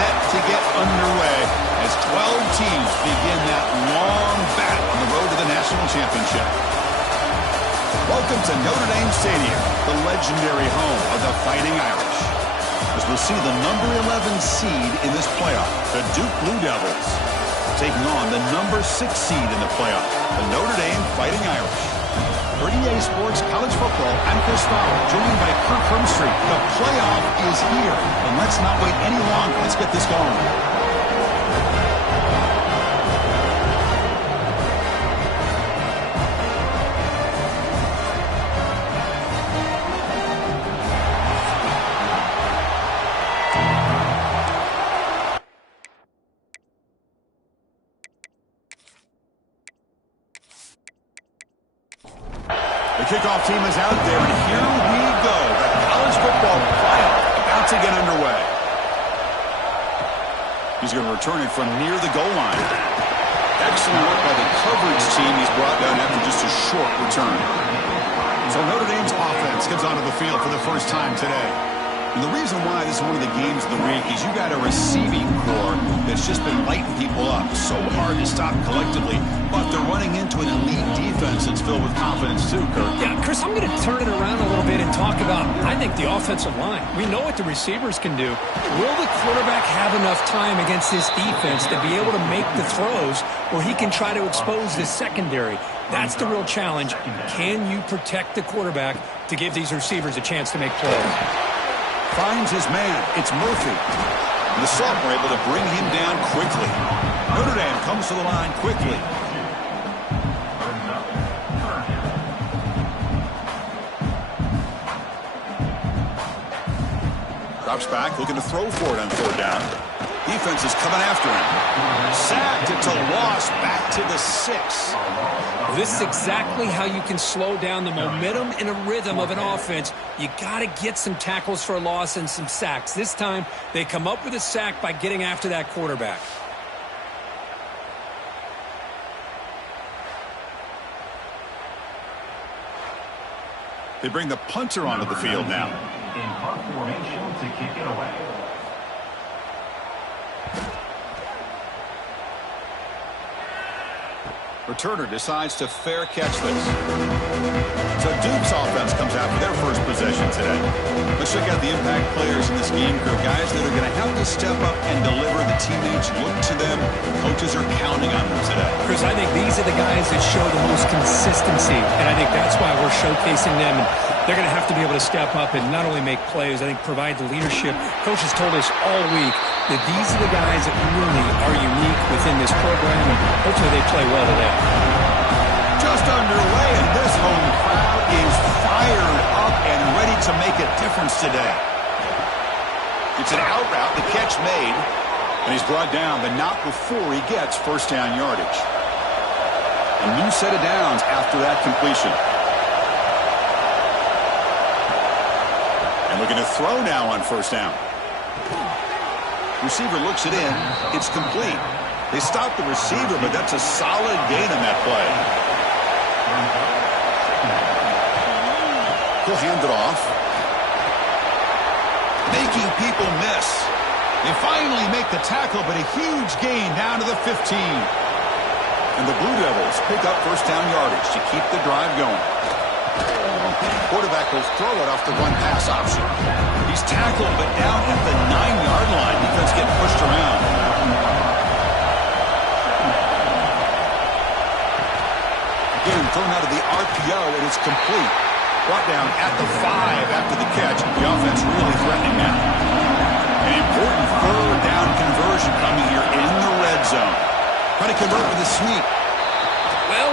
set to get underway as 12 teams begin that long battle on the road to the national championship. Welcome to Notre Dame Stadium, the legendary home of the Fighting Irish, as we'll see the number 11 seed in this playoff, the Duke Blue Devils, taking on the number 6 seed in the playoff, the Notre Dame Fighting Irish. For EA Sports College Football, I'm Chris Fowler, joined by Kirk Hermstreet. The playoff is here, and let's not wait any longer. Let's get this going. The kickoff team is out there, and here we go. The college football playoff about to get underway. He's going to return it from near the goal line. Excellent work by the coverage team. He's brought down after just a short return. So Notre Dame's offense comes onto the field for the first time today. And the reason why this is one of the games of the week is you got a receiving core that's just been lighting people up. So hard to stop collectively, but they're running into an elite defense that's filled with confidence too, Kirk. Yeah, Chris, I'm going to turn it around a little bit and talk about, I think, the offensive line. We know what the receivers can do. Will the quarterback have enough time against this defense to be able to make the throws where he can try to expose the secondary? That's the real challenge. Can you protect the quarterback to give these receivers a chance to make plays? Finds his man. It's Murphy. The Sophomore able to bring him down quickly. Notre Dame comes to the line quickly. Drops back, looking to throw for it on third down. Defense is coming after him. Sacked. It's a loss. Back to the 6. This is exactly how you can slow down the momentum and a rhythm of an offense. You got to get some tackles for a loss and some sacks. This time, they come up with a sack by getting after that quarterback. They bring the punter onto the field now. In punt formation to kick it away. Returner decides to fair catch this. So Duke's offense comes out for their first possession today. Let's check out the impact players in this game group. Guys that are going to have to step up and deliver. The teammates look to them. Coaches are counting on them today. Chris, I think these are the guys that show the most consistency, and I think that's why we're showcasing them. And they're going to have to be able to step up and not only make plays, I think provide the leadership. Coaches told us all week that these are the guys that really are unique within this program, and hopefully they play well today. Just underway, and this home crowd is fired up and ready to make a difference today. It's an out route, the catch made, and he's brought down, but not before he gets first down yardage. A new set of downs after that completion. And looking to throw now on first down. Receiver looks it in. It's complete. They stop the receiver, but that's a solid gain on that play. He'll hand it off. Making people miss. They finally make the tackle, but a huge gain down to the 15. And the Blue Devils pick up first down yardage to keep the drive going. Quarterback will throw it off the run pass option. He's tackled, but down at the 9-yard line. Defense getting pushed around. Again, thrown out of the RPO, and it's complete. Brought down at the 5 after the catch. The offense really threatening now. An important third down conversion coming here in the red zone. Trying to convert with a sneak. Well.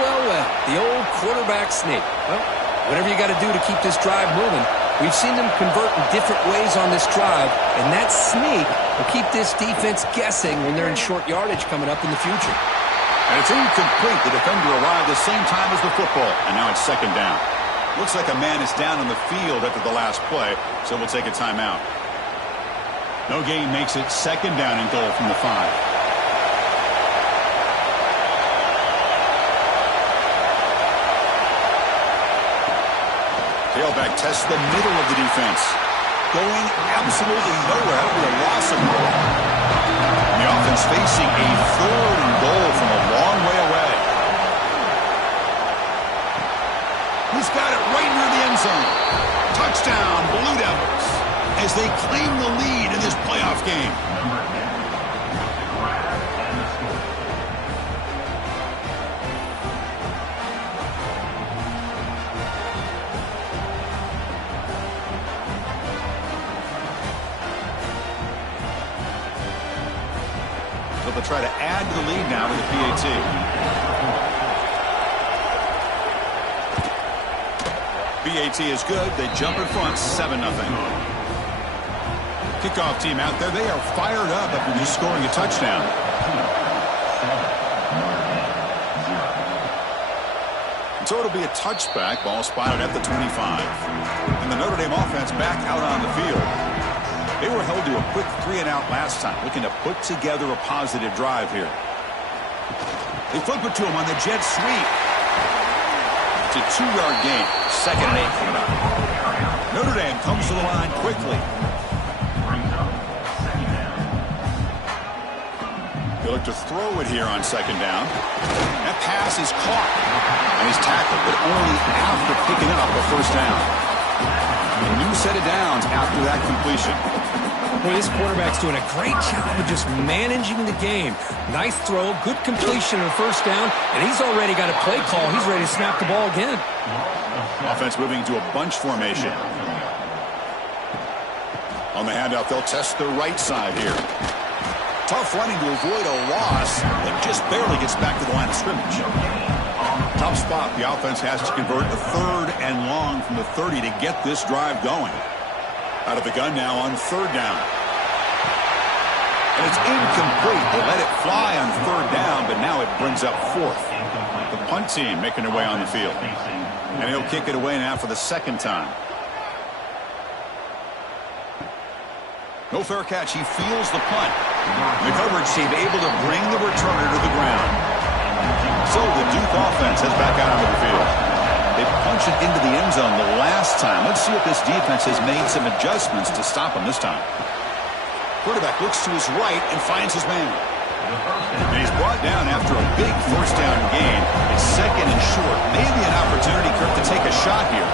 The old quarterback sneak. Well, whatever you got to do to keep this drive moving. We've seen them convert in different ways on this drive, and that sneak will keep this defense guessing when they're in short yardage coming up in the future. And it's incomplete. The defender arrived the same time as the football, and now it's second down. Looks like a man is down on the field after the last play, so we'll take a timeout. No gain makes it second down and goal from the 5. Tailback tests the middle of the defense. Going absolutely nowhere with a loss of ball. The offense facing a 3rd and goal from a long way away. He's got it right near the end zone. Touchdown, Blue Devils, as they claim the lead in this playoff game. So they'll try to add to the lead now with the PAT. PAT is good. They jump in front, 7-0. Kickoff team out there. They are fired up after just scoring a touchdown. And so it'll be a touchback. Ball spotted at the 25. And the Notre Dame offense back out on the field. They were held to a quick 3-and-out last time, looking to put together a positive drive here. They flip it to him on the jet sweep. It's a 2-yard gain. 2nd and 8 coming up. Notre Dame comes to the line quickly. They look to throw it here on 2nd down. That pass is caught. And he's tackled, but only after picking up a 1st down. A new set of downs after that completion. Boy, this quarterback's doing a great job of just managing the game. Nice throw, good completion on 1st down, and he's already got a play call. He's ready to snap the ball again. Offense moving to a bunch formation. On the handoff, they'll test the right side here. Tough running to avoid a loss that just barely gets back to the line of scrimmage. Tough spot. The offense has to convert a 3rd and long from the 30 to get this drive going. Out of the gun now on 3rd down. And it's incomplete. They let it fly on 3rd down, but now it brings up 4th. The punt team making their way on the field. And he'll kick it away now for the 2nd time. No fair catch. He feels the punt. The coverage team able to bring the returner to the ground. So the Duke offense heads back out onto the field. They punch it into the end zone the last time. Let's see if this defense has made some adjustments to stop him this time. Quarterback looks to his right and finds his man. And he's brought down after a big 1st down gain. It's 2nd and short. Maybe an opportunity, Kirk, to take a shot here.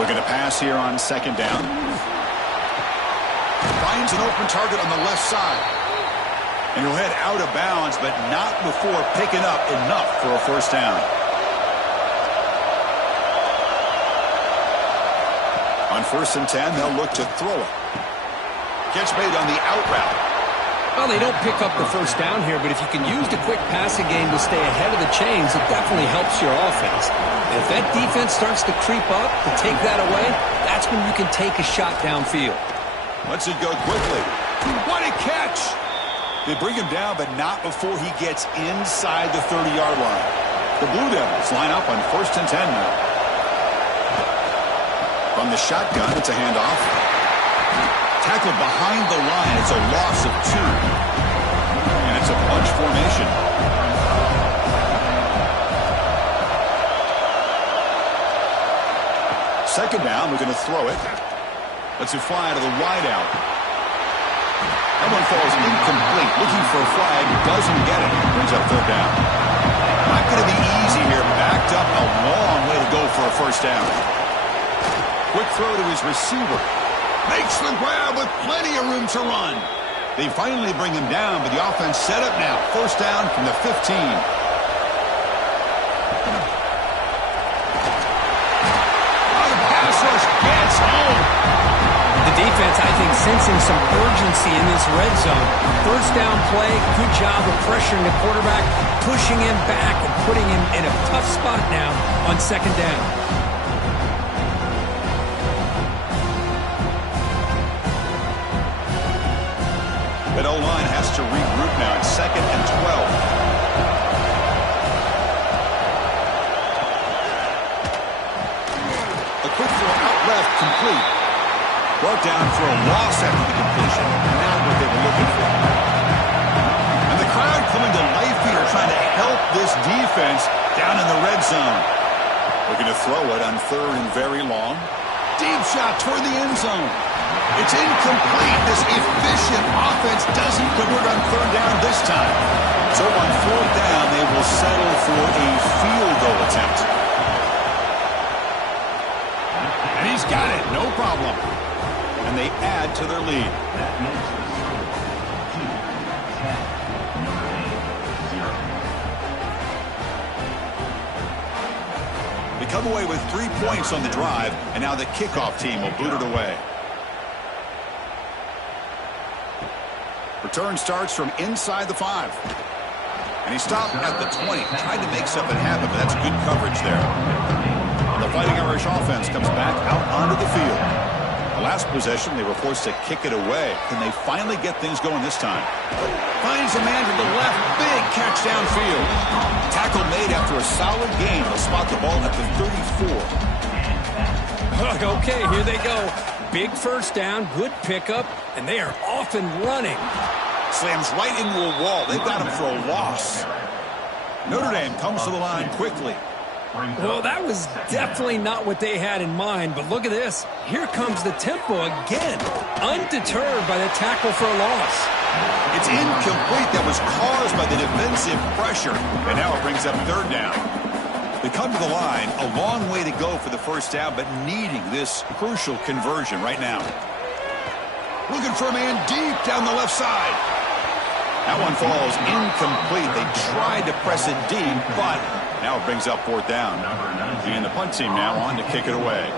Looking to pass here on 2nd down. Finds an open target on the left side. And he'll head out of bounds, but not before picking up enough for a 1st down. On 1st and 10, they'll look to throw it. Catch made on the out route. Well, they don't pick up the 1st down here, but if you can use the quick passing game to stay ahead of the chains, it definitely helps your offense. And if that defense starts to creep up, to take that away, that's when you can take a shot downfield. Lets it go quickly. What a catch! They bring him down, but not before he gets inside the 30-yard line. The Blue Devils line up on 1st and 10 now. From the shotgun, it's a handoff. Tackled behind the line. It's a loss of 2. And it's a bunch formation. Second down, we're going to throw it. Lets it fly to the wide out. That one falls incomplete. Looking for a flag. Doesn't get it. Brings up 3rd down. Not going to be easy here. Backed up a long way to go for a 1st down. Quick throw to his receiver. Makes the grab with plenty of room to run. They finally bring him down, but the offense set up now. 1st down from the 15. The pass rush gets home. The defense, I think, sensing some urgency in this red zone. 1st down play, good job of pressuring the quarterback, pushing him back and putting him in a tough spot now on 2nd down. That O-line has to regroup now. It's 2nd and 12. A quick throw out left, complete. Brought down for a loss after the completion. Not what they were looking for. And the crowd coming to life here, trying to help this defense down in the red zone. Looking to throw it on 3rd and very long. Deep shot toward the end zone. It's incomplete. This efficient offense doesn't convert on third down this time. So on fourth down, they will settle for a field goal attempt. And he's got it, no problem. And they add to their lead. They come away with 3 points on the drive, and now the kickoff team will boot it away. Return starts from inside the 5. And he stopped at the 20. Tried to make something happen, but that's good coverage there. The Fighting Irish offense comes back out onto the field. The last possession, they were forced to kick it away. Can they finally get things going this time? Finds a man to the left. Big catch downfield. Tackle made after a solid gain. They'll spot the ball at the 34. Okay, here they go. Big first down, good pickup, and they are off and running. Slams right into a wall. They've got him for a loss. Notre Dame comes to the line quickly. Well, that was definitely not what they had in mind, but look at this. Here comes the tempo again, undeterred by the tackle for a loss. It's incomplete. That was caused by the defensive pressure, and now it brings up third down. They come to the line, a long way to go for the first down, but needing this crucial conversion right now. Looking for a man deep down the left side. That one falls incomplete. They tried to press it deep, but now it brings up fourth down. And the punt team now on to kick it away.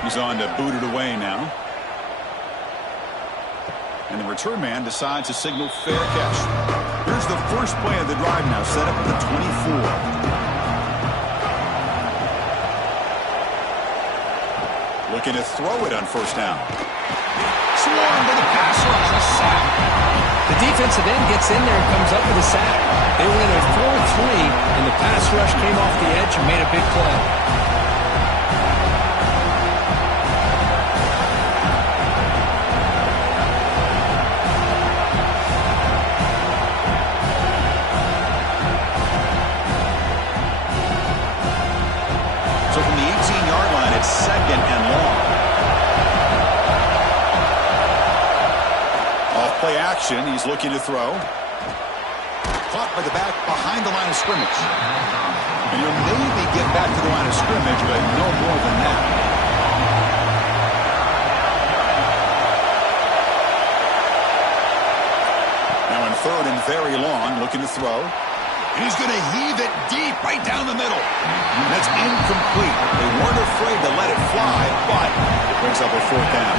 He's on to boot it away now. And the return man decides to signal fair catch. Here's the first play of the drive now, set up at the 24. Looking to throw it on first down. Swarmed by the passer on a sack. The defensive end gets in there and comes up with a sack. They were in a 4-3, and the pass rush came off the edge and made a big play. So from the 18-yard line, it's second and long. Off-play action, he's looking to throw. Caught by the back behind the line of scrimmage. And he'll maybe get back to the line of scrimmage, but no more than that. Now in third and very long, looking to throw. And he's going to heave it deep right down the middle. And that's incomplete. They weren't afraid to let it fly, but it brings up a fourth down.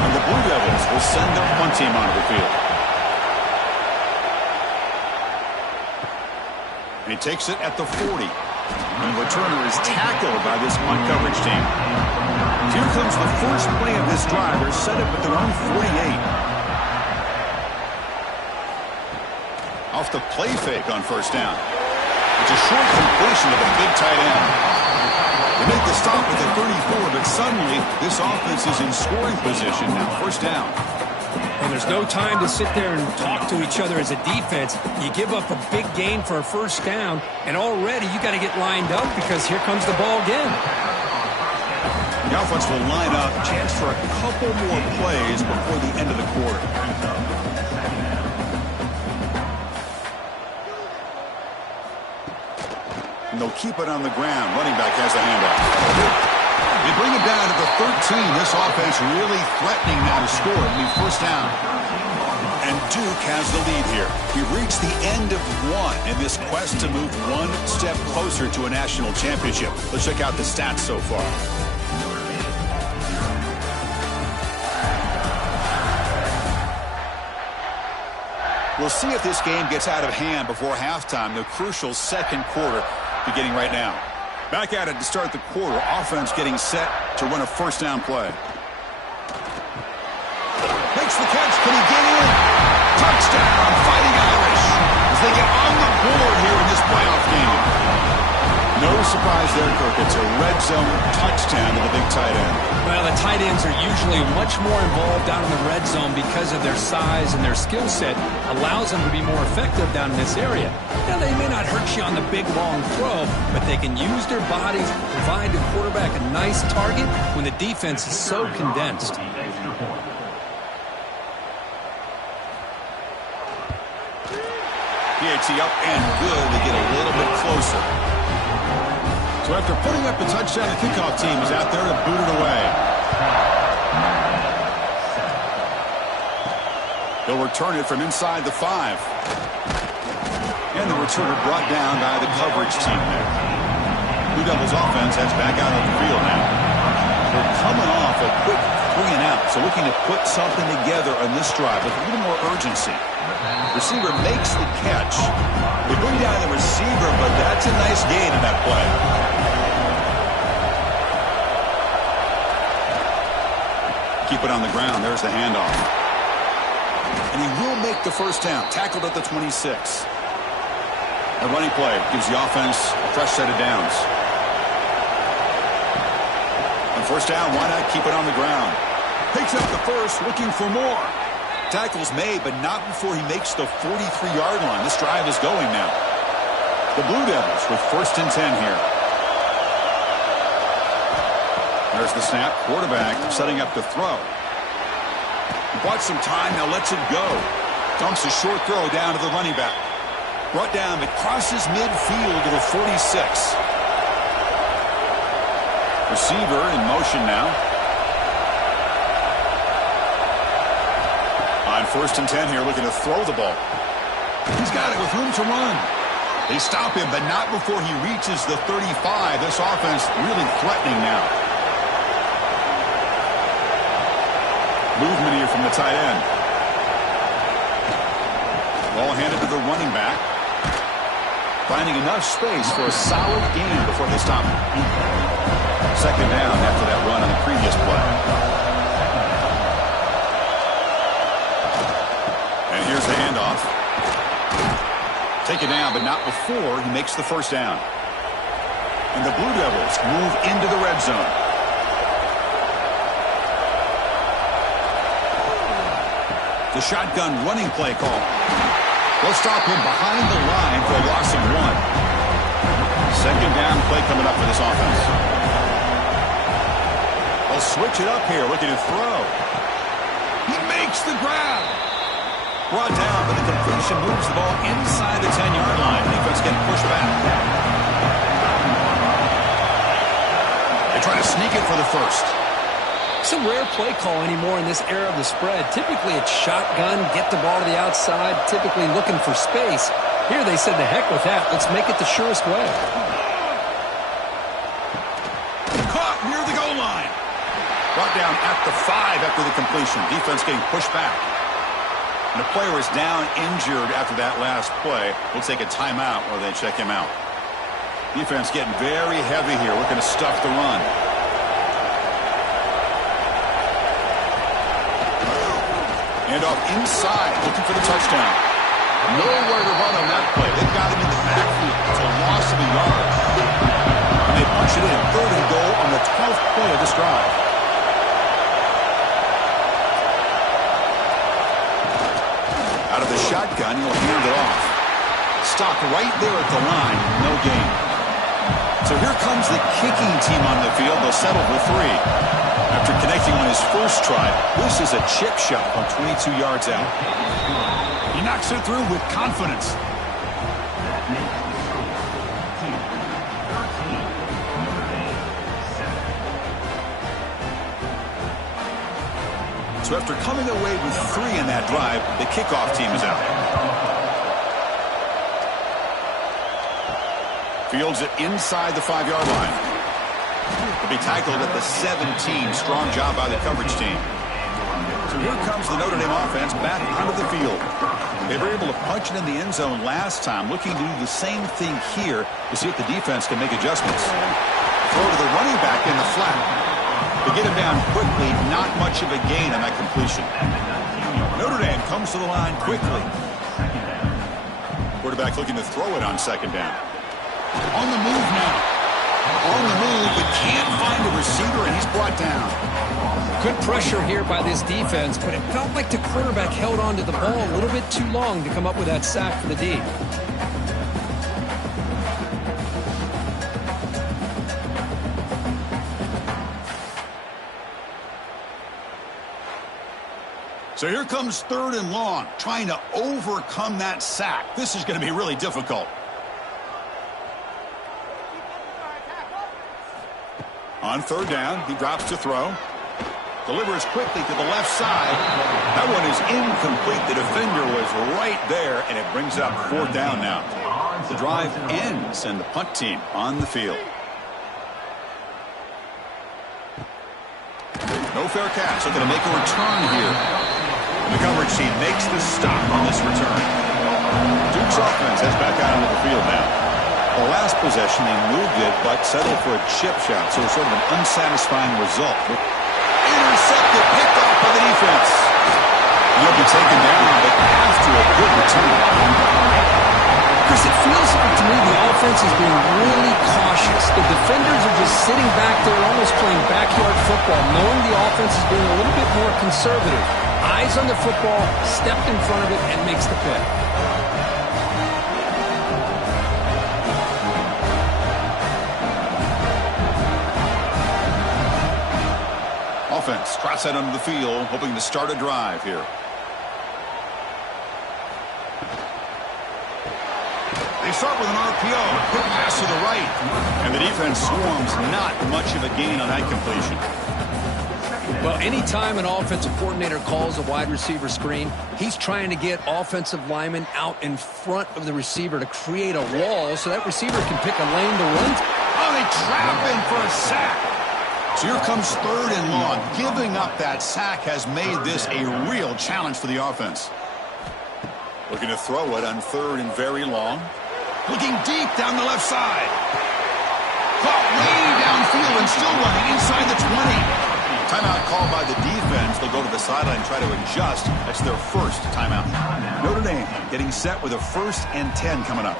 And the Blue Devils will send their punt team onto the field. And he takes it at the 40. And the returner is tackled by this punt coverage team. Here comes the first play of this drive. They're set up at their own 48. Off the play fake on first down. It's a short completion of a big tight end. They make the stop at the 34, but suddenly this offense is in scoring position now. First down. And there's no time to sit there and talk to each other as a defense. You give up a big gain for a first down, and already you got to get lined up because here comes the ball again. The offense will line up. Chance for a couple more plays before the end of the quarter. And they'll keep it on the ground. Running back has the handoff. They bring it down to the 13. This offense really threatening now to score. It'll be first down. And Duke has the lead here. We've reached the end of one in this quest to move one step closer to a national championship. Let's check out the stats so far. We'll see if this game gets out of hand before halftime. The crucial second quarter beginning right now. Back at it to start the quarter. Offense getting set to run a first down play. Makes the catch. Can he get in? Touchdown, Fighting Irish, as they get on the board here in this playoff game. No surprise there, Kirk. It's a red zone touchdown to the big tight end. Well, the tight ends are usually much more involved down in the red zone because of their size and their skill set allows them to be more effective down in this area. Now, they may not hurt you on the big, long throw, but they can use their bodies, provide the quarterback a nice target when the defense is so condensed. Ante up and good to get a little bit closer. So after putting up the touchdown, the kickoff team is out there to boot it away. He'll return it from inside the 5. And the returner brought down by the coverage team there. Blue Devils offense heads back out on the field now. They're coming off a quick 3-and-out, so looking to put something together on this drive with a little more urgency. Receiver makes the catch. They bring down the receiver, but that's a nice gain in that play. Keep it on the ground. There's the handoff. And he will make the first down. Tackled at the 26. The running play gives the offense a fresh set of downs. On first down, why not keep it on the ground? Picks up the first, looking for more. Tackle's made, but not before he makes the 43-yard line. This drive is going now. The Blue Devils with first and 10 here. There's the snap. Quarterback setting up the throw. He bought some time, now lets it go. Dumps a short throw down to the running back. Brought down, it crosses midfield to the 46. Receiver in motion now. On first and 10 here, looking to throw the ball. He's got it with room to run. They stop him, but not before he reaches the 35. This offense really threatening now. Movement here from the tight end. Ball handed to the running back. Finding enough space for a solid gain before they stop him. Second down after that run on the previous play. And here's the handoff. Take it down, but not before he makes the first down. And the Blue Devils move into the red zone. The shotgun running play call. They'll stop him behind the line for a loss of 1. Second down play coming up for this offense. They'll switch it up here, looking to throw. He makes the grab. Brought down, but the completion moves the ball inside the 10-yard line. Defense getting pushed back. They try to sneak it for the first. It's a rare play call anymore in this era of the spread. Typically it's shotgun, get the ball to the outside, typically looking for space. Here they said, to heck with that. Let's make it the surest way. Caught near the goal line. Brought down at the 5 after the completion. Defense getting pushed back. And the player is down injured after that last play. We'll take a timeout while they check him out. Defense getting very heavy here, looking to stuff the run. And off inside, looking for the touchdown. Nowhere to run on that play. They've got him in the backfield. It's a loss of a yard. And they punch it in. Third and goal on the 12th play of this drive. Out of the shotgun, he'll hand it off. Stopped right there at the line. No gain. So here comes the kicking team on the field. They'll settle for 3. After connecting on his first try, this is a chip shot from 22 yards out. He knocks it through with confidence. So after coming away with 3 in that drive, the kickoff team is out. Fields it inside the 5-yard line. Will be tackled at the 17. Strong job by the coverage team. So here comes the Notre Dame offense back onto the field. They were able to punch it in the end zone last time, looking to do the same thing here to see if the defense can make adjustments. Throw to the running back in the flat. They get him down quickly, not much of a gain on that completion. Notre Dame comes to the line quickly. Quarterback looking to throw it on second down. On the move now. On the move, but can't find a receiver, and he's brought down. Good pressure here by this defense, but it felt like the quarterback held on to the ball a little bit too long to come up with that sack for the D. So here comes 3rd and long, trying to overcome that sack. This is going to be really difficult. On 3rd down, he drops to throw. Delivers quickly to the left side. That one is incomplete. The defender was right there, and it brings up 4th down now. The drive ends, and the punt team on the field. No fair catch. Looking to make a return here. The coverage team makes the stop on this return. Duke's offense heads back out onto the field now. The last possession, they moved it, but settled for a chip shot, so sort of an unsatisfying result. Intercepted, picked off by the defense. He'll be taken down, but after a good return. Chris, it feels like to me the offense is being really cautious. The defenders are just sitting back there almost playing backyard football, knowing the offense is being a little bit more conservative. Eyes on the football, stepped in front of it, and makes the pick. Offense trots out onto the field, hoping to start a drive here. They start with an RPO, quick pass to the right, and the defense swarms. Not much of a gain on that completion. Well, anytime an offensive coordinator calls a wide receiver screen, he's trying to get offensive linemen out in front of the receiver to create a wall so that receiver can pick a lane to run. Oh, they trap him for a sack. So here comes 3rd and long. Giving up that sack has made this a real challenge for the offense. Looking to throw it on 3rd and very long. Looking deep down the left side. Caught way downfield and still running inside the 20. Timeout called by the defense. They'll go to the sideline and try to adjust. That's their first timeout. Notre Dame getting set with a 1st and 10 coming up.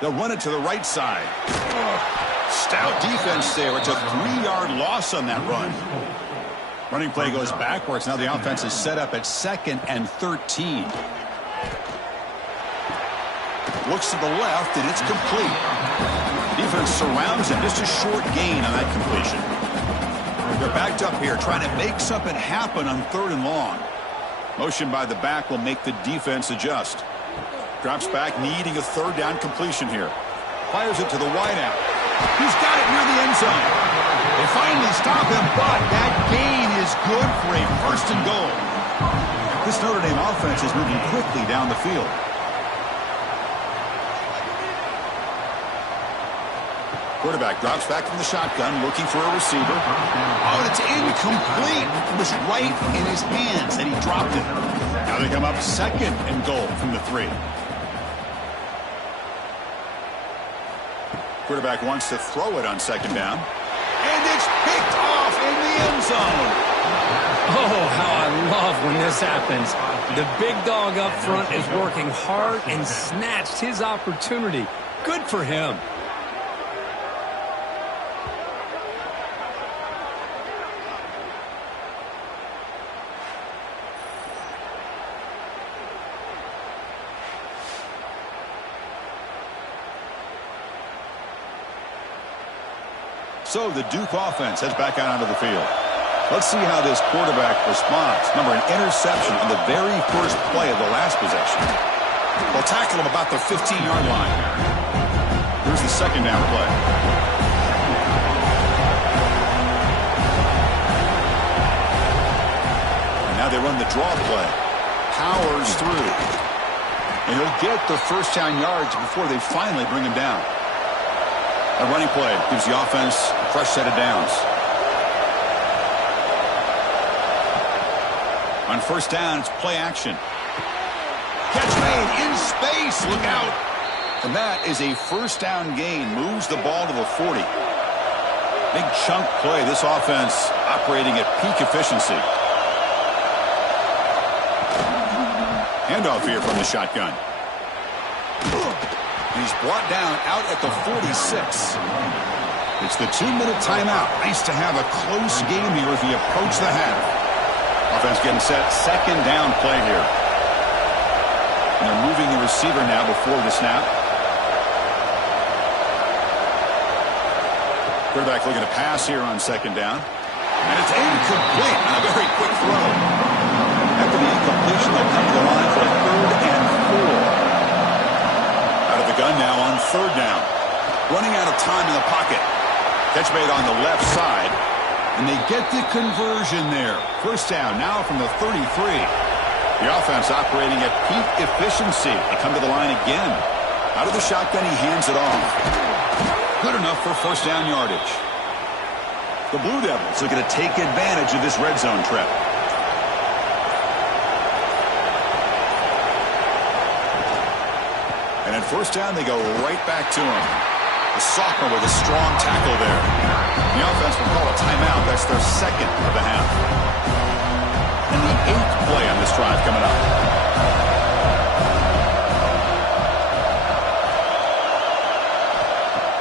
They'll run it to the right side. Stout defense there. It's a 3-yard loss on that run. Running play goes backwards. Now the offense is set up at 2nd and 13. Looks to the left, and it's complete. Defense surrounds him. Just a short gain on that completion. They're backed up here, trying to make something happen on 3rd and long. Motion by the back will make the defense adjust. Drops back, needing a 3rd down completion here. Fires it to the wideout. He's got it near the end zone. They finally stop him, but that gain is good for a 1st and goal. This Notre Dame offense is moving quickly down the field. Quarterback drops back from the shotgun, looking for a receiver. Oh, and it's incomplete. It was right in his hands, and he dropped it. Now they come up 2nd and goal from the 3. Quarterback wants to throw it on 2nd down. And it's picked off in the end zone. Oh, how I love when this happens. The big dog up front is working hard and snatched his opportunity. Good for him. So the Duke offense heads back out onto the field. Let's see how this quarterback responds. Remember, an interception on the very first play of the last possession. They'll tackle him about the 15-yard line. Here's the 2nd down play. And now they run the draw play. Powers through. And he'll get the 1st down yards before they finally bring him down. A running play gives the offense a fresh set of downs. On 1st down, it's play action. Catch made in space. Look out. And that is a 1st down gain. Moves the ball to the 40. Big chunk play. This offense operating at peak efficiency. Handoff here from the shotgun. He's brought down out at the 46. It's the 2-minute timeout. Nice to have a close game here as we approach the half. Offense getting set. 2nd down play here. And they're moving the receiver now before the snap. Quarterback looking to pass here on 2nd down. And it's incomplete on a very quick throw. After the incompletion, they'll come to the line for a 3rd and 4. Out of the gun now on 3rd down. Running out of time in the pocket. Catch made on the left side. And they get the conversion there. 1st down now from the 33. The offense operating at peak efficiency. They come to the line again. Out of the shotgun, he hands it off. Good enough for 1st down yardage. The Blue Devils are going to take advantage of this red zone trip. And at 1st down, they go right back to him. The sophomore with a strong tackle there. The offense will call a timeout. That's their 2nd of the half. And the 8th play on this drive coming up.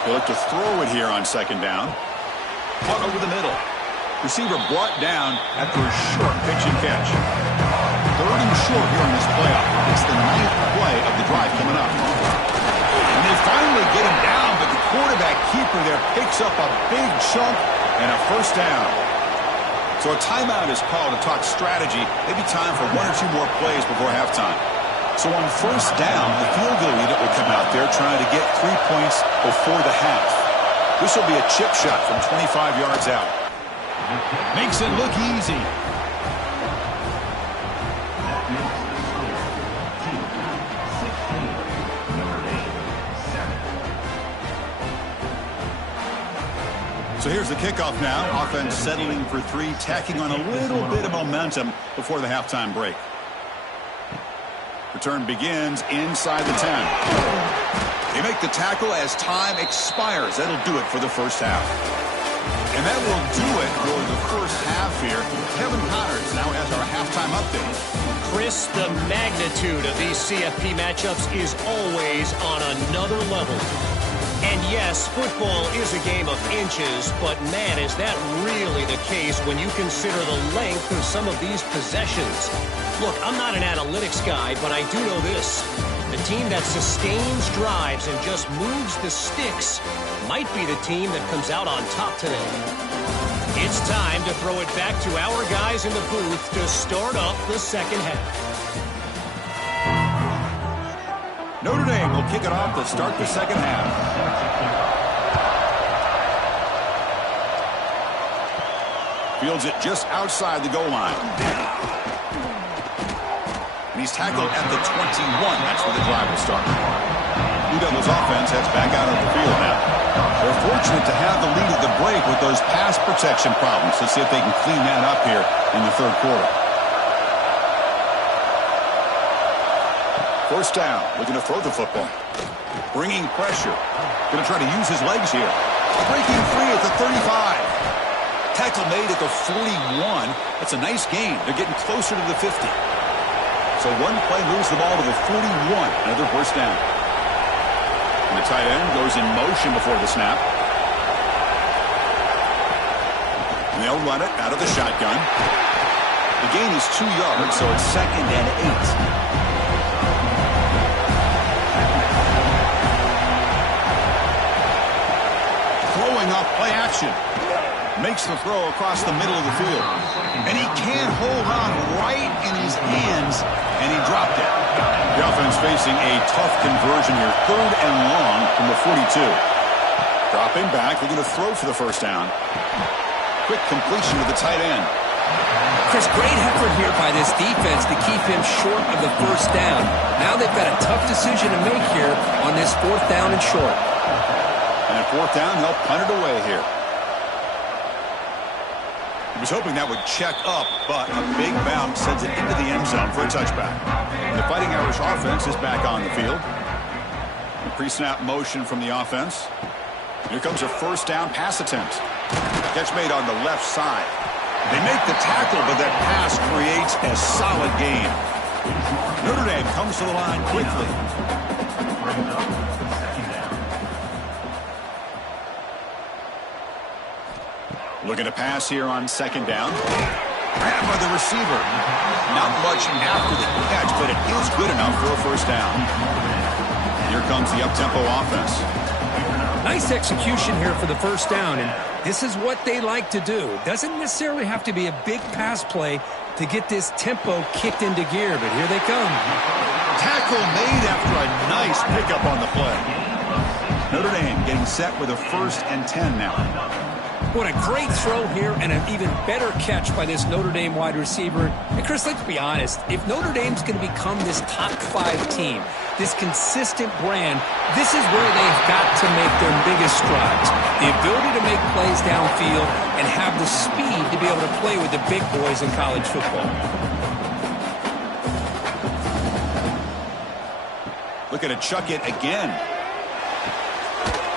They look to throw it here on 2nd down. Caught over the middle. Receiver brought down after a short pitch and catch. 3rd and short here on this playoff. It's the 9th play of the drive coming up. And they finally get him down, but the quarterback keeper there picks up a big chunk and a 1st down. So a timeout is called to talk strategy. Maybe time for 1 or 2 more plays before halftime. So on 1st down, the field goal unit will come out there trying to get 3 points before the half. This will be a chip shot from 25 yards out. Makes it look easy. So here's the kickoff now. Offense settling for 3, tacking on a little bit of momentum before the halftime break. Return begins inside the 10. They make the tackle as time expires. That'll do it for the 1st half. And that will do it for the 1st half here. Kevin Connors now has our halftime update. Chris, the magnitude of these CFP matchups is always on another level. And yes, football is a game of inches, but man, is that really the case when you consider the length of some of these possessions. Look, I'm not an analytics guy, but I do know this. The team that sustains drives and just moves the sticks might be the team that comes out on top today. It's time to throw it back to our guys in the booth to start up the 2nd half. Notre Dame will kick it off to start the 2nd half. Fields it just outside the goal line. And he's tackled at the 21. That's where the drive will start. Blue Devils offense heads back out of the field now. They're fortunate to have the lead at the break with those pass protection problems. Let's see if they can clean that up here in the 3rd quarter. 1st down, looking to throw the football. Bringing pressure. Going to try to use his legs here. Breaking free at the 35. Tackle made at the 41. That's a nice gain. They're getting closer to the 50. So 1 play moves the ball to the 41. Another 1st down. And the tight end goes in motion before the snap. And they'll run it out of the shotgun. The gain is 2 yards, so it's 2nd and 8. Off play action. Makes the throw across the middle of the field. And he can't hold on right in his hands, and he dropped it. The offense facing a tough conversion here. 3rd and long from the 42. Dropping back, looking to throw for the 1st down. Quick completion to the tight end. Chris, great effort here by this defense to keep him short of the 1st down. Now they've got a tough decision to make here on this 4th down and short. And at 4th down, they'll punt it away here. He was hoping that would check up, but a big bounce sends it into the end zone for a touchback. And the Fighting Irish offense is back on the field. A pre-snap motion from the offense. Here comes a 1st down pass attempt. Catch made on the left side. They make the tackle, but that pass creates a solid gain. Notre Dame comes to the line quickly. Looking to pass here on 2nd down. Grabbed by the receiver. Not much after the catch, but it is good enough for a 1st down. Here comes the up-tempo offense. Nice Nice execution here for the first down, and this is what they like to do. Doesn't necessarily have to be a big pass play to get this tempo kicked into gear, but here they come. Tackle made after a nice pickup on the play. Notre Dame getting set with a 1st and 10 now. What a great throw here and an even better catch by this Notre Dame wide receiver. And Chris, let's be honest. If Notre Dame's going to become this top 5 team, this consistent brand, this is where they've got to make their biggest strides. The ability to make plays downfield and have the speed to be able to play with the big boys in college football. Looking to chuck it again.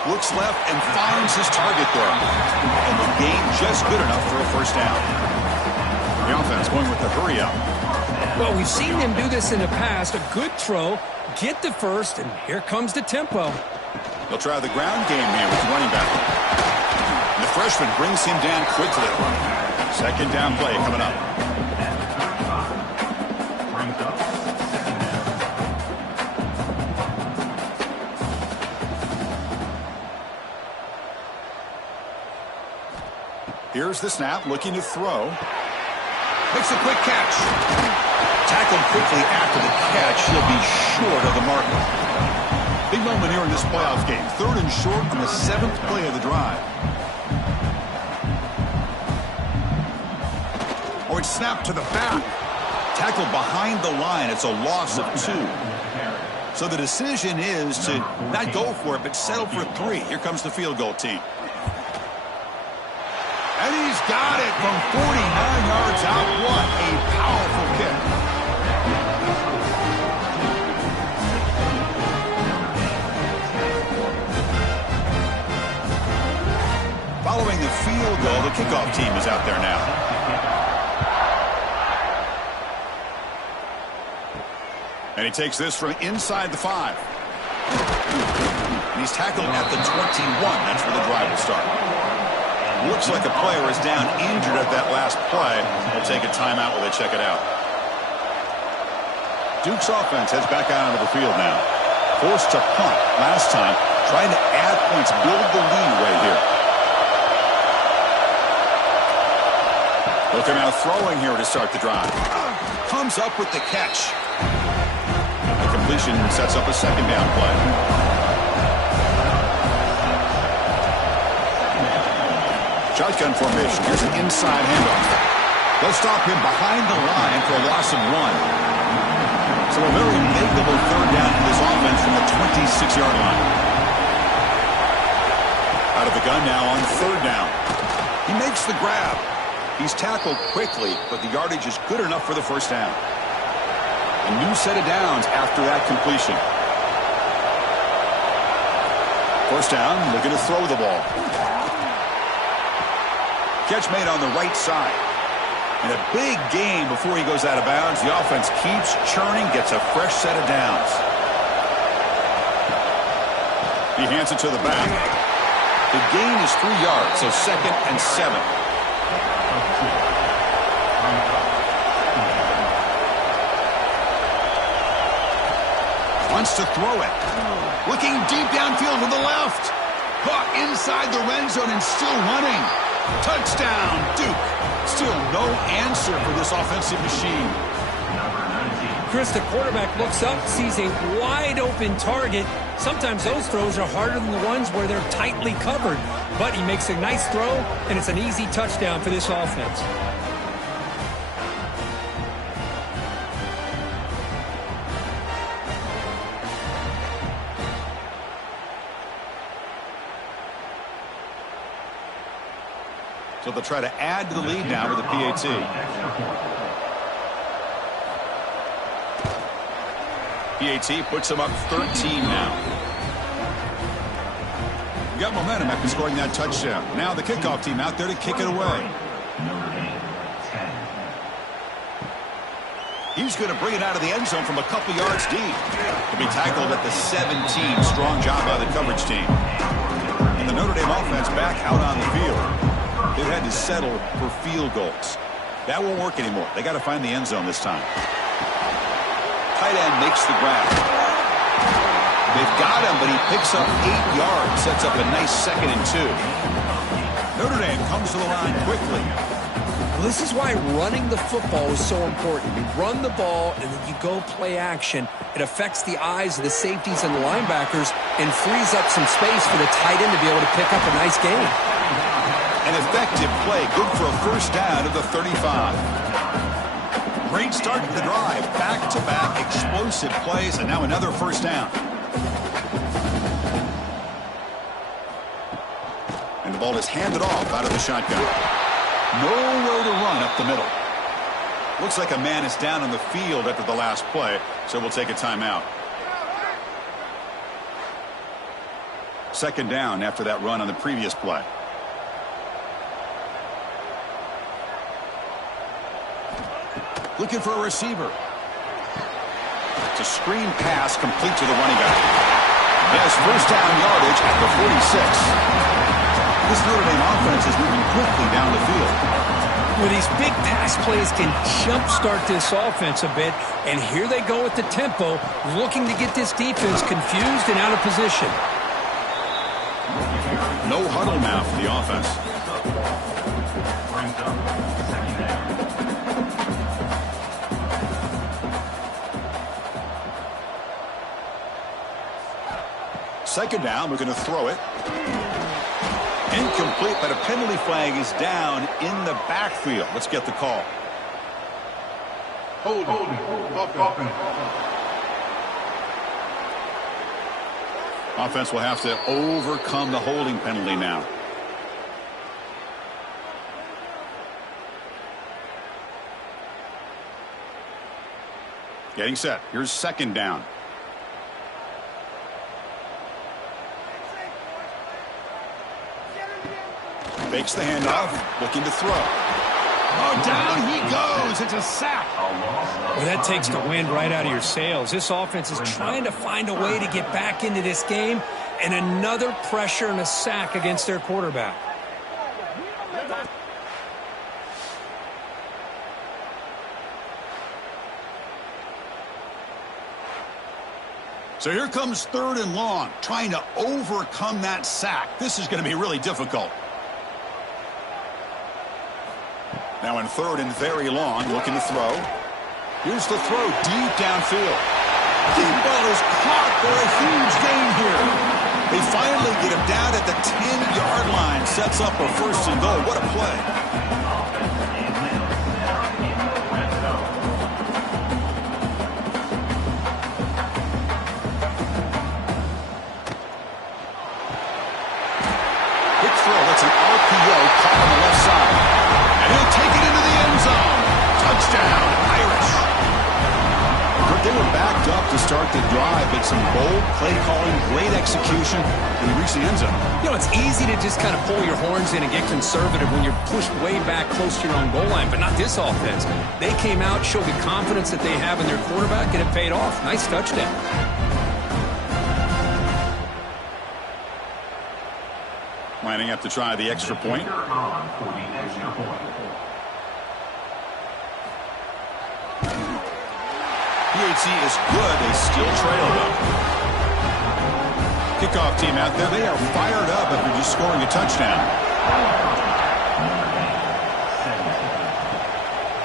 Looks left and finds his target there. And the gain just good enough for a first down. The offense going with the hurry up. Well, we've seen them do this in the past. A good throw, get the first, and here comes the tempo. They'll try the ground game here with the running back. And the freshman brings him down quickly. 2nd down play coming up. Here's the snap, looking to throw. Makes a quick catch. Tackled quickly after the catch. He'll be short of the marker. Big moment here in this playoff game. 3rd and short on the 7th play of the drive. Oh, it's snapped to the back. Tackled behind the line. It's a loss of 2. So the decision is to not go for it, but settle for 3. Here comes the field goal team. And he's got it from 49 yards out. What a powerful kick. Following the field goal, the kickoff team is out there now. And he takes this from inside the 5. And he's tackled at the 21. That's where the drive will start. Looks like a player is down injured at that last play. They'll take a timeout while they check it out. Duke's offense heads back out onto the field now. Forced to punt last time. Trying to add points, build the lead right here. Looking out throwing here to start the drive. Comes up with the catch. The completion sets up a 2nd down play. Shotgun formation. Here's an inside handoff. They'll stop him behind the line for a loss of 1. So a very makeable 3rd down for this offense from the 26-yard line. Out of the gun now on 3rd down. He makes the grab. He's tackled quickly, but the yardage is good enough for the first down. A new set of downs after that completion. First down, looking to throw the ball. Catch made on the right side. And a big gain before he goes out of bounds. The offense keeps churning, gets a fresh set of downs. He hands it to the back. The gain is 3 yards, so 2nd and 7. Wants to throw it. Looking deep downfield to the left. Caught inside the red zone and still running. Touchdown, Duke. Still no answer for this offensive machine. Chris, the quarterback looks up, sees a wide-open target. Sometimes those throws are harder than the ones where they're tightly covered. But he makes a nice throw, and it's an easy touchdown for this offense. So they'll try to add to the lead now with the PAT. PAT puts them up 13 now. We got momentum after scoring that touchdown. Now the kickoff team out there to kick it away. He's going to bring it out of the end zone from a couple yards deep. He'll be tackled at the 17. Strong job by the coverage team. And the Notre Dame offense back out on the field. They've had to settle for field goals. That won't work anymore. They got to find the end zone this time. Tight end makes the grab. They've got him, but he picks up 8 yards. Sets up a nice 2nd and 2. Notre Dame comes to the line quickly. Well, this is why running the football is so important. You run the ball, and then you go play action. It affects the eyes of the safeties and the linebackers and frees up some space for the tight end to be able to pick up a nice gain. An effective play, good for a first down of the 35. Great start to the drive. Back-to-back explosive plays, and now another first down. And the ball is handed off out of the shotgun. Nowhere to run up the middle. Looks like a man is down on the field after the last play, so we'll take a timeout. 2nd down after that run on the previous play. Looking for a receiver. It's a screen pass complete to the running back. Has first down yardage at the 46. This Notre Dame offense is moving quickly down the field. Well, these big pass plays can jumpstart this offense a bit, and here they go with the tempo, looking to get this defense confused and out of position. No huddle now for the offense. Brings up 2nd down. Second down, we're going to throw it. Incomplete, but a penalty flag is down in the backfield. Let's get the call. Offense will have to overcome the holding penalty now. Getting set. Here's 2nd down. Fakes the handoff, looking to throw. Oh, down he goes. It's a sack. Well, that takes the wind right out of your sails. This offense is trying to find a way to get back into this game, and another pressure and a sack against their quarterback. So here comes 3rd and long, trying to overcome that sack. This is going to be really difficult. Now in 3rd and very long, looking to throw. Here's the throw deep downfield. Deep ball is caught for a huge gain here. They finally get him down at the 10-yard line. Sets up a 1st and goal. What a play. It's an RPO caught on the left side. And he'll take it into the end zone. Touchdown, Irish. They were backed up to start the drive, but some bold play calling, great execution, and they reached the end zone. You know, it's easy to just kind of pull your horns in and get conservative when you're pushed way back close to your own goal line, but not this offense. They came out, showed the confidence that they have in their quarterback, and it paid off. Nice touchdown. Lining up to try the extra point. PHC is good. They still trail though. Kickoff team out there. They are fired up after just scoring a touchdown.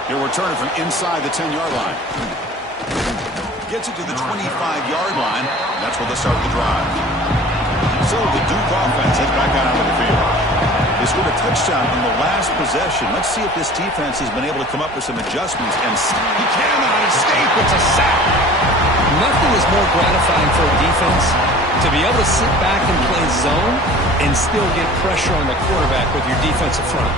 He'll return it from inside the 10-yard line. Gets it to the 25-yard line. That's where they start the drive. So the Duke offense heads back out onto the field. They scored a touchdown on the last possession. Let's see if this defense has been able to come up with some adjustments. And he cannot escape. It's a sack. Nothing is more gratifying for a defense to be able to sit back and play zone and still get pressure on the quarterback with your defensive front.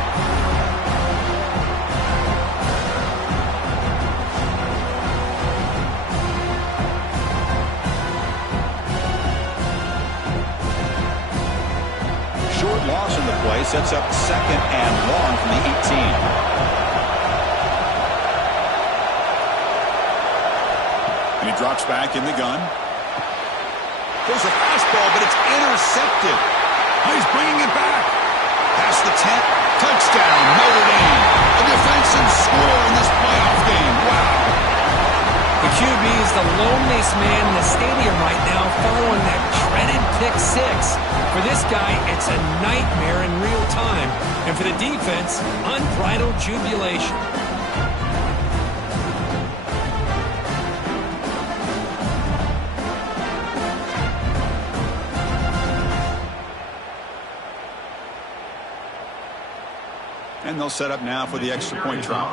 Loss in the play sets up 2nd and long from the 18. And he drops back in the gun. There's a fastball, but it's intercepted. Oh, he's bringing it back. Past the 10. Touchdown, Notre Dame. A defensive score in this playoff game. Wow. The QB is the loneliest man in the stadium right now following that dreaded pick six. For this guy, it's a nightmare in real time. And for the defense, unbridled jubilation. And they'll set up now for the extra point try.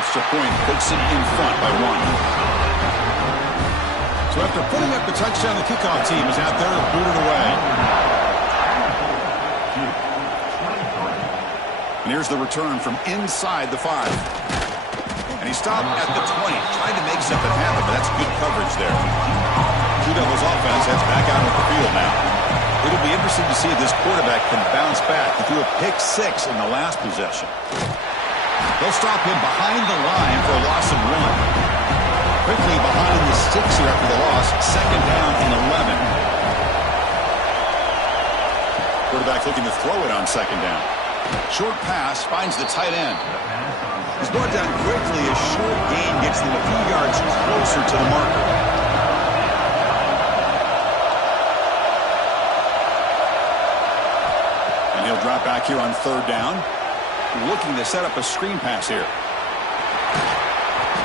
Extra point puts it in front by 1. So after putting up the touchdown, the kickoff team is out there to boot it away. And here's the return from inside the 5. And he stopped at the 20, trying to make something happen, but that's good coverage there. Blue Devils offense heads back out of the field now. It'll be interesting to see if this quarterback can bounce back. He threw a pick 6 in the last possession. They'll stop him behind the line for a loss of 1. Quickly behind the sticks here after the loss. 2nd down and 11. Quarterback looking to throw it on 2nd down. Short pass finds the tight end. He's brought down quickly. A short gain gets them a few yards closer to the marker. He'll drop back here on 3rd down. Looking to set up a screen pass here.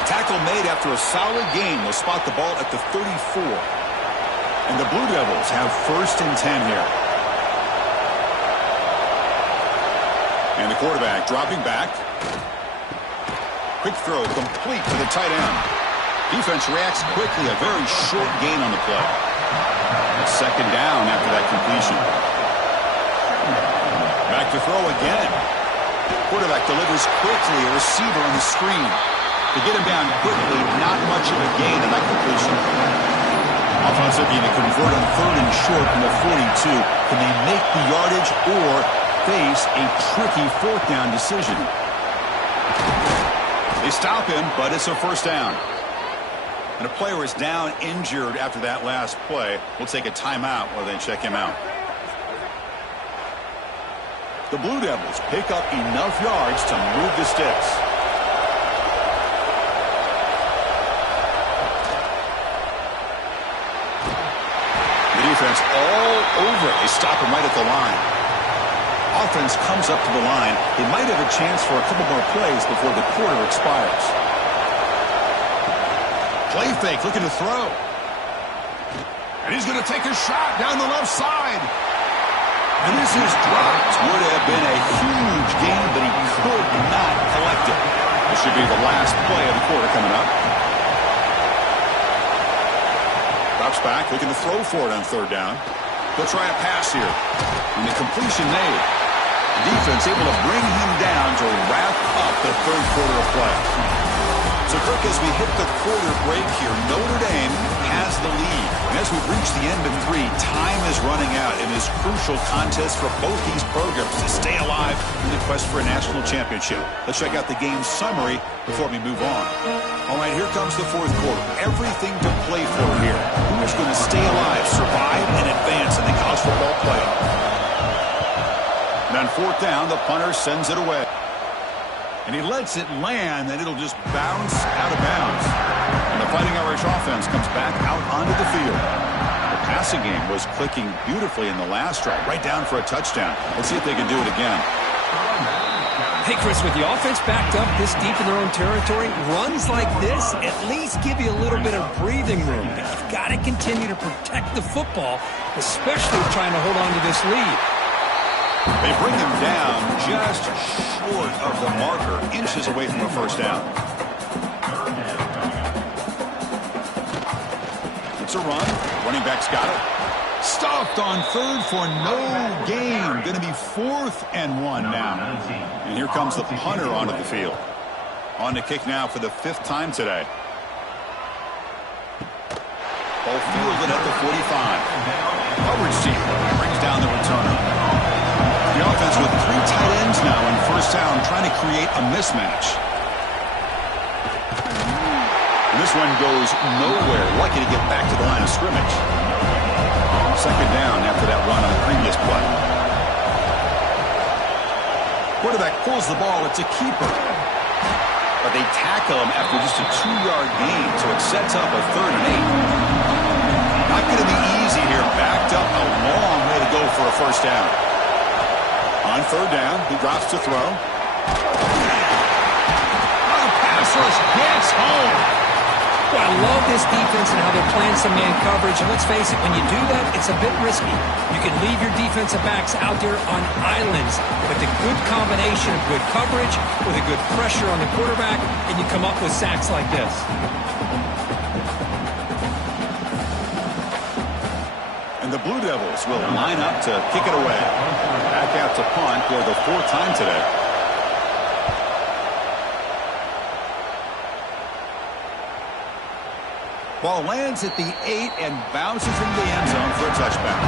Tackle made after a solid gain. They'll spot the ball at the 34. And the Blue Devils have 1st and 10 here. And the quarterback dropping back. Quick throw complete to the tight end. Defense reacts quickly. A very short gain on the play. It's 2nd down after that completion. Back to throw again. Quarterback delivers quickly. A receiver on the screen. To get him down quickly, not much of a gain on that completion. Offense looking to convert on 3rd and short from the 42. Can they make the yardage or face a tricky 4th down decision? They stop him, but it's a 1st down. And a player is down injured after that last play. We'll take a timeout while they check him out. The Blue Devils pick up enough yards to move the sticks. The defense all over it. They stop him right at the line. Offense comes up to the line. They might have a chance for a couple more plays before the quarter expires. Play fake, looking to throw. And he's going to take a shot down the left side. And this is dropped. Would have been a huge gain, but he could not collect it. This should be the last play of the quarter coming up. Drops back, looking to throw for it on 3rd down. They'll try a pass here. And the completion made. The defense able to bring him down to wrap up the 3rd quarter of play. So, Kirk, as we hit the quarter break here, Notre Dame has the lead. And as we've reached the end of 3, time is running out in this crucial contest for both these programs to stay alive in the quest for a national championship. Let's check out the game summary before we move on. All right, here comes the 4th quarter. Everything to play for here. Who is going to stay alive, survive, and advance in the college football playoff? And on 4th down, the punter sends it away. And he lets it land, and it'll just bounce out of bounds. And the Fighting Irish offense comes back out onto the field. The passing game was clicking beautifully in the last drive, right down for a touchdown. Let's see if they can do it again. Hey, Chris, with the offense backed up this deep in their own territory, runs like this at least give you a little bit of breathing room. But you've got to continue to protect the football, especially trying to hold on to this lead. They bring him down just short of the marker, inches away from a 1st down. It's a run. Running back's got it. Stuffed on 3rd for no gain. Going to be 4th and 1 now. And here comes the punter onto the field. On to kick now for the 5th time today. Ball fielded at the 45. Coverage team brings down the returner. The offense with 3 tight ends now in 1st down, trying to create a mismatch. And this one goes nowhere. Lucky to get back to the line of scrimmage. 2nd down after that run on the previous play. quarterback pulls the ball. It's a keeper. But they tackle him after just a 2-yard gain, so it sets up a 3rd and 8. Not going to be easy here. Backed up a long way to go for a first down. On 3rd down, he drops to throw. Pass rush gets home. Well, I love this defense and how they're playing some man coverage. And let's face it, when you do that, it's a bit risky. You can leave your defensive backs out there on islands. But the good combination of good coverage with a good pressure on the quarterback, and you come up with sacks like this. And the Blue Devils will line up to kick it away. Back out to punt for the 4th time today. Ball lands at the 8 and bounces into the end zone for a touchback.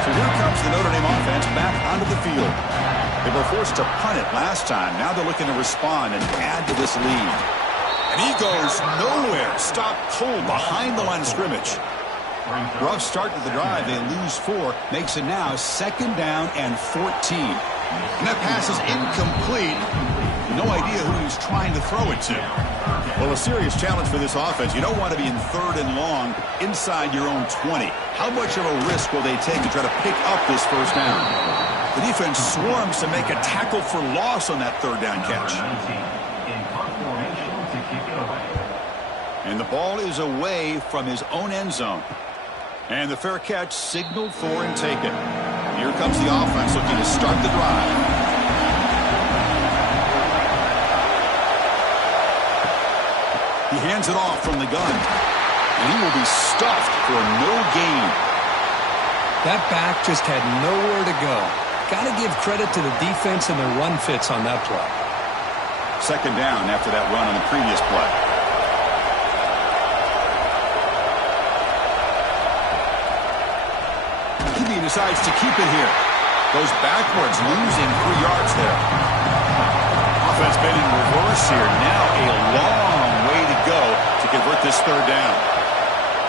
So here comes the Notre Dame offense back onto the field. They were forced to punt it last time. Now they're looking to respond and add to this lead. And he goes nowhere. Stopped cold behind the line of scrimmage. Rough start to the drive. They lose 4. Makes it now 2nd down and 14. And that pass is incomplete. No idea who he's trying to throw it to. Well, a serious challenge for this offense. You don't want to be in 3rd and long inside your own 20. How much of a risk will they take to try to pick up this first down? The defense swarms to make a tackle for loss on that 3rd down catch. And the ball is away from his own end zone. And the fair catch signaled for and taken. Here comes the offense looking to start the drive. He hands it off from the gun, and he will be stuffed for no gain. That back just had nowhere to go. Got to give credit to the defense and their run fits on that play. 2nd down after that run on the previous play. He decides to keep it here. Goes backwards, losing 3 yards there. Offense been in reverse here. Now a long way to go to convert this 3rd down.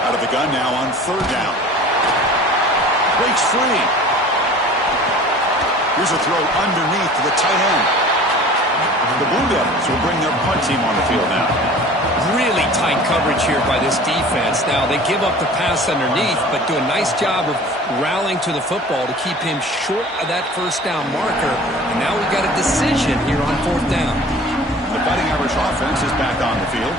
Out of the gun now on 3rd down. Breaks free. Here's a throw underneath to the tight end. The Blue Devils will bring their punt team on the field now. Really tight coverage here by this defense. Now, they give up the pass underneath, but do a nice job of rallying to the football to keep him short of that first down marker. And now we've got a decision here on 4th down. The Fighting Irish offense is back on the field.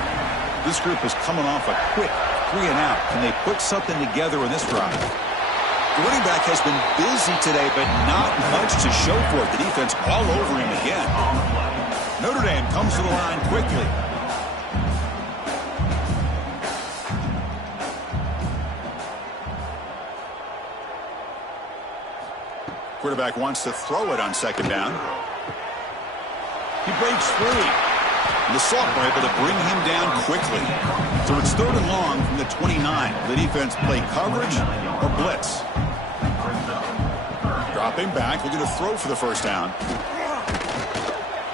This group is coming off a quick 3 and out. Can they put something together in this drive? The running back has been busy today, but not much to show for it. The defense all over him again. Notre Dame comes to the line quickly. Quarterback wants to throw it on 2nd down. He breaks free. The Salt were able to bring him down quickly. So it's 3rd and long from the 29. The defense play coverage or blitz. Dropping back, looking to throw for the first down.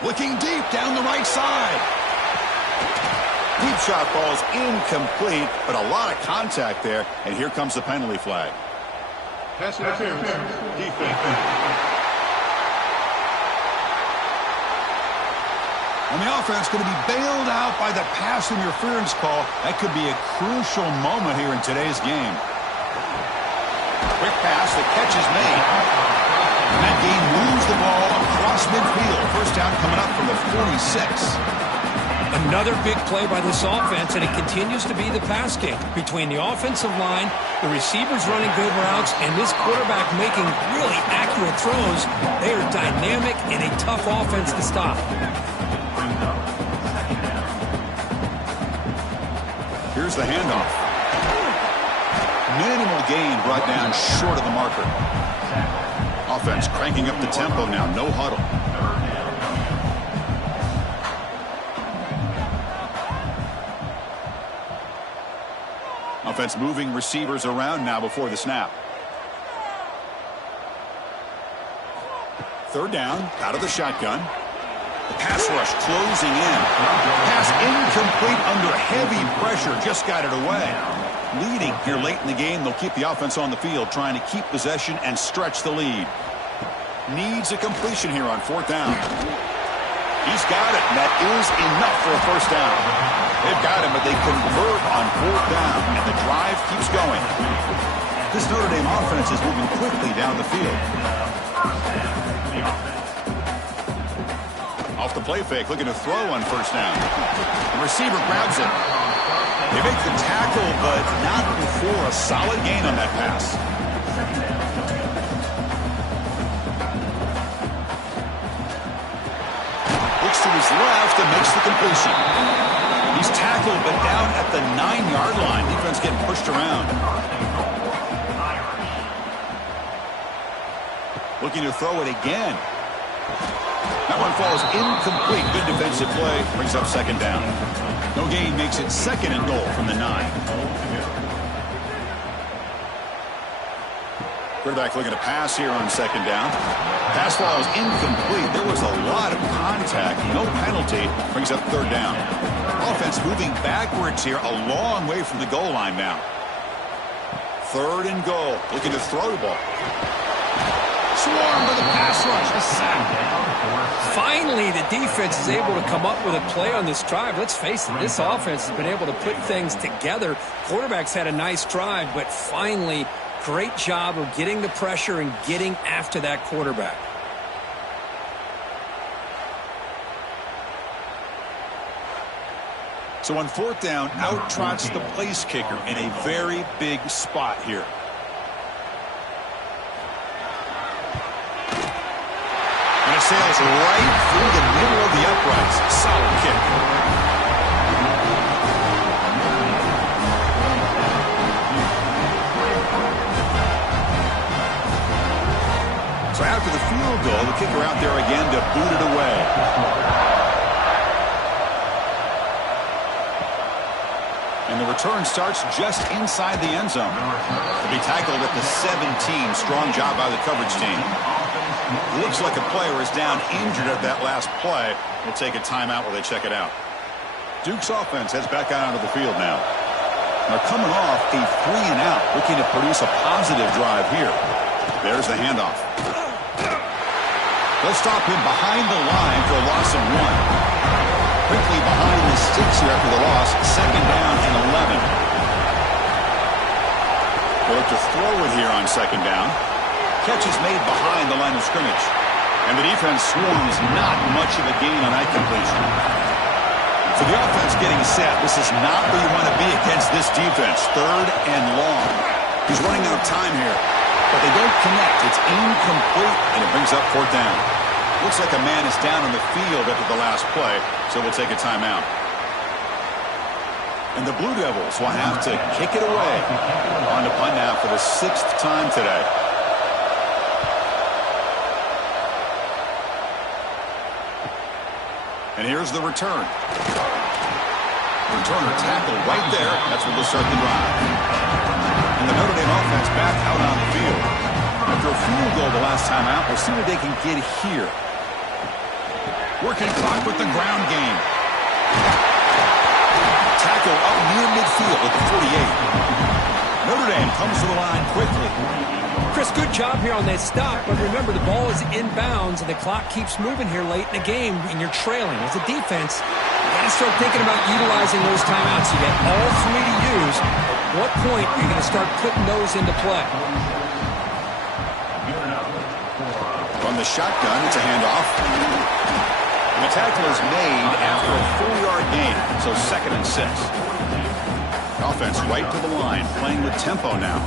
Looking deep down the right side. Deep shot ball is incomplete, but a lot of contact there. And here comes the penalty flag. Pass interference. Defense. And the offense going to be bailed out by the pass interference call. That could be a crucial moment here in today's game. Quick pass, the catch is made. And that game moves the ball across midfield. First down coming up from the 46. Another big play by this offense, and it continues to be the pass game. Between the offensive line, the receivers running good routes, and this quarterback making really accurate throws, they are dynamic and a tough offense to stop. Here's the handoff. Minimal gain brought down short of the marker. Offense cranking up the tempo now. No huddle. Offense moving receivers around now before the snap. 3rd down, out of the shotgun. The pass rush closing in. Pass incomplete under heavy pressure. Just got it away. Leading here late in the game. They'll keep the offense on the field, trying to keep possession and stretch the lead. Needs a completion here on 4th down. He's got it, and that is enough for a 1st down. They've got him, but they convert on 4th down, and the drive keeps going. This Notre Dame offense is moving quickly down the field. Off the play fake, looking to throw on 1st down. The receiver grabs it. They make the tackle, but not before a solid gain on that pass. To his left and makes the completion. He's tackled, but down at the 9-yard line. Defense getting pushed around. Looking to throw it again. That one falls incomplete. Good defensive play. Brings up 2nd down. No gain makes it 2nd and goal from the 9. Quarterback looking to pass here on 2nd down. Pass falls incomplete. There was a lot of contact. No penalty. Brings up 3rd down. Offense moving backwards here, a long way from the goal line now. 3rd and goal. Looking to throw the ball. Swarmed by the pass rush. A sack. Finally, the defense is able to come up with a play on this drive. Let's face it, this offense has been able to put things together. Quarterback's had a nice drive, but finally, great job of getting the pressure and getting after that quarterback. So on 4th down, out trots the place kicker in a very big spot here. And it sails right through the middle of the uprights. Solid kick. So after the field goal, the kicker out there again to boot it away. And the return starts just inside the end zone. He'll be tackled at the 17. Strong job by the coverage team. Looks like a player is down injured at that last play. We'll take a timeout while they check it out. Duke's offense heads back out onto the field now. They're coming off a 3-and-out, looking to produce a positive drive here. There's the handoff. They'll stop him behind the line for a loss of 1. Quickly behind the sticks here after the loss. 2nd down and 11. They'll look to throw it here on 2nd down. Catch is made behind the line of scrimmage. And the defense swarms not much of a gain on that completion. So the offense getting set. This is not where you want to be against this defense. 3rd and long. He's running out of time here. But they don't connect. It's incomplete, and it brings up 4th down. Looks like a man is down on the field after the last play, so we'll take a timeout. And the Blue Devils will have to kick it away. On to punt now for the 6th time today. And here's the return. Returner tackled right there. That's where they'll start the drive. And the Notre Dame offense back out on the field. After a field goal the last time out, we'll see what they can get here. Working clock with the ground game. Tackle up near midfield at the 48. Notre Dame comes to the line quickly. Chris, good job here on that stop, but remember the ball is inbounds and the clock keeps moving here late in the game and you're trailing. As a defense, you got to start thinking about utilizing those timeouts. You got all 3 to use. At what point are you going to start putting those into play? From the shotgun, it's a handoff. And the tackle is made after a 4-yard gain, so 2nd and 6. Offense right to the line, playing with tempo now.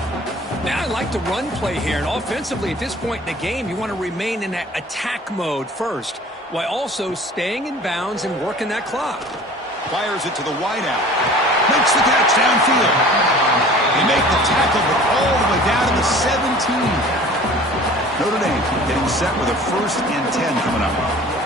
Now I like the run play here, and offensively at this point in the game, you want to remain in that attack mode first, while also staying in bounds and working that clock. Fires it to the wideout. Makes the catch downfield. They make the tackle, but all the way down to the 17. Notre Dame getting set with a 1st and 10 coming up.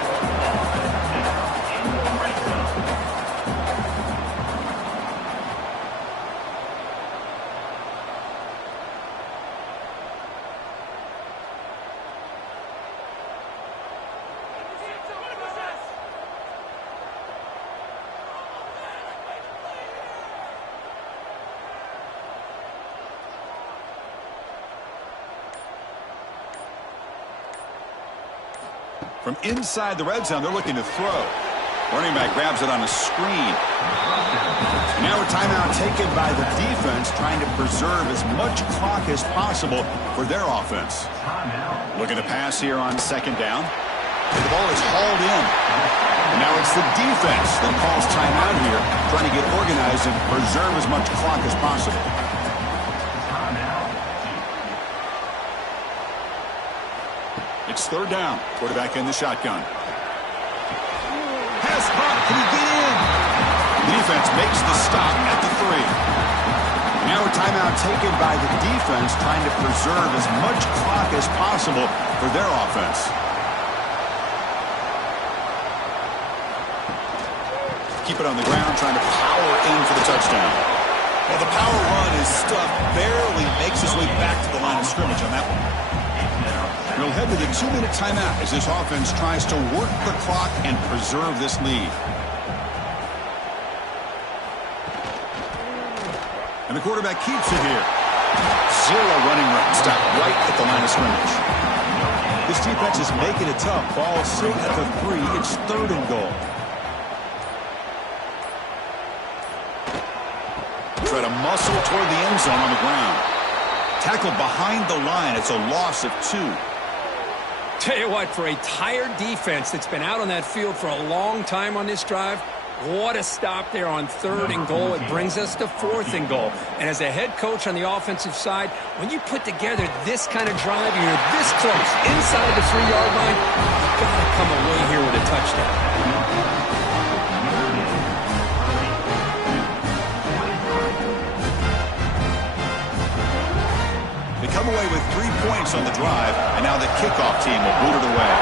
From inside the red zone, they're looking to throw. Running back grabs it on a screen. Now a timeout taken by the defense, trying to preserve as much clock as possible for their offense. Looking to pass here on second down. The ball is hauled in. And now it's the defense that calls timeout here, trying to get organized and preserve as much clock as possible. It's third down. Quarterback in the shotgun. Pass clock. Can he get in? The defense makes the stop at the 3. Now a timeout taken by the defense, trying to preserve as much clock as possible for their offense. Keep it on the ground, trying to power in for the touchdown. Well, the power run is stuffed, barely makes his way back to the line of scrimmage on that one. We'll head to the 2-minute timeout as this offense tries to work the clock and preserve this lead. And the quarterback keeps it here. 0 running room, stopped right at the line of scrimmage. This defense is making it tough. Ball sit at the 3. It's 3rd and goal. Try to muscle toward the end zone on the ground. Tackled behind the line. It's a loss of 2. Tell you what, for a tired defense that's been out on that field for a long time on this drive, what a stop there on 3rd and goal. It brings us to 4th and goal. And as a head coach on the offensive side, when you put together this kind of drive, you're this close, inside the 3-yard line, you've got to come away here with a touchdown. Come away with 3 points on the drive, and now the kickoff team will boot it away.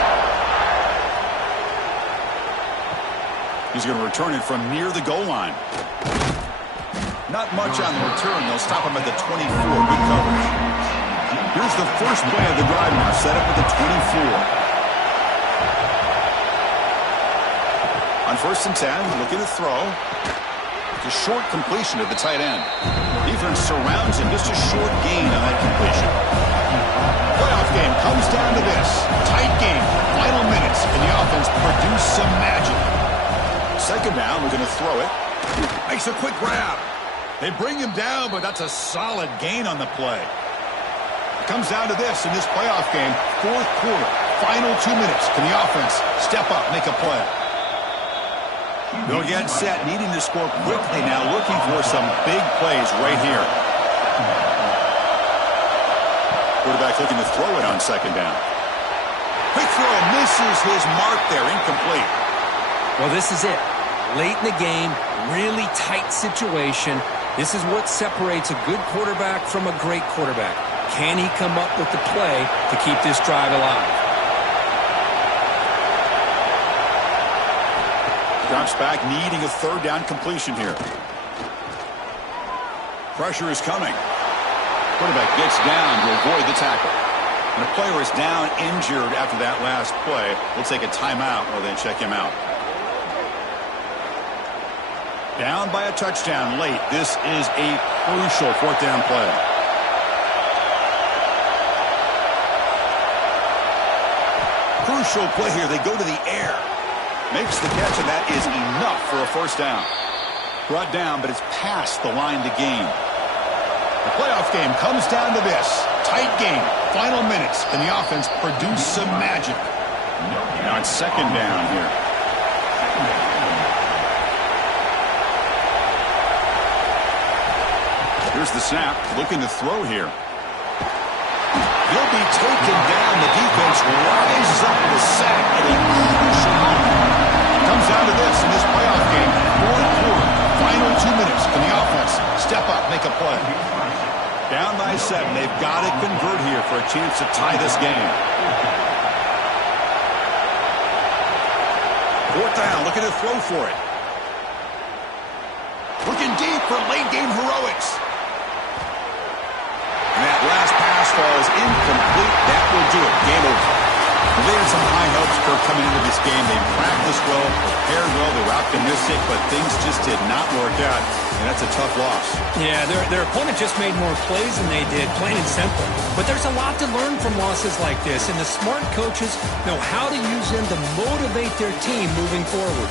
He's going to return it from near the goal line. Not much on the return. They'll stop him at the 24. Good coverage. Here's the first play of the drive now, set up at the 24. On 1st and 10, looking to throw. It's a short completion to the tight end. Defense surrounds him. Just a short gain on that completion. Playoff game comes down to this. Tight game. Final minutes. And the offense produce some magic. Second down. We're going to throw it. Makes a quick grab. They bring him down, but that's a solid gain on the play. It comes down to this in this playoff game. 4th quarter. Final 2 minutes. Can the offense step up, make a play? They'll get set, needing to score quickly now, looking for some big plays right here. Quarterback looking to throw it on second down. Quick throw, misses his mark there, incomplete. Well, this is it. Late in the game, really tight situation. This is what separates a good quarterback from a great quarterback. Can he come up with the play to keep this drive alive? Drops back, needing a 3rd down completion here. Pressure is coming. Quarterback gets down to avoid the tackle. And a player is down injured after that last play. We'll take a timeout while they check him out. Down by a touchdown late. This is a crucial 4th down play. Crucial play here. They go to the air. Makes the catch, and that is enough for a 1st down. Brought down, but it's past the line to gain. The playoff game comes down to this. Tight game. Final minutes. Can the offense produce some magic? Now it's second down here. Here's the snap. Looking to throw here. He'll be taken down. The defense rises up with a sack at a crucial moment. Comes down to this in this playoff game. 4th quarter. Final 2 minutes. Can the offense step up, make a play? Down by 7. They've got to convert here for a chance to tie this game. 4th down. Looking to throw for it. Looking deep for late game heroics. And that last pass falls incomplete. That will do it. Game over. Well, they had some high hopes for coming into this game. They practiced well, prepared well, they were optimistic, but things just did not work out, and that's a tough loss. Yeah, their opponent just made more plays than they did, plain and simple. But there's a lot to learn from losses like this, and the smart coaches know how to use them to motivate their team moving forward.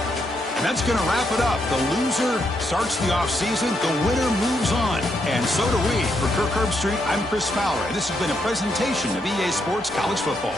And that's going to wrap it up. The loser starts the offseason. The winner moves on. And so do we. For Kirk Herbstreit, I'm Chris Fowler. And this has been a presentation of EA Sports College Football.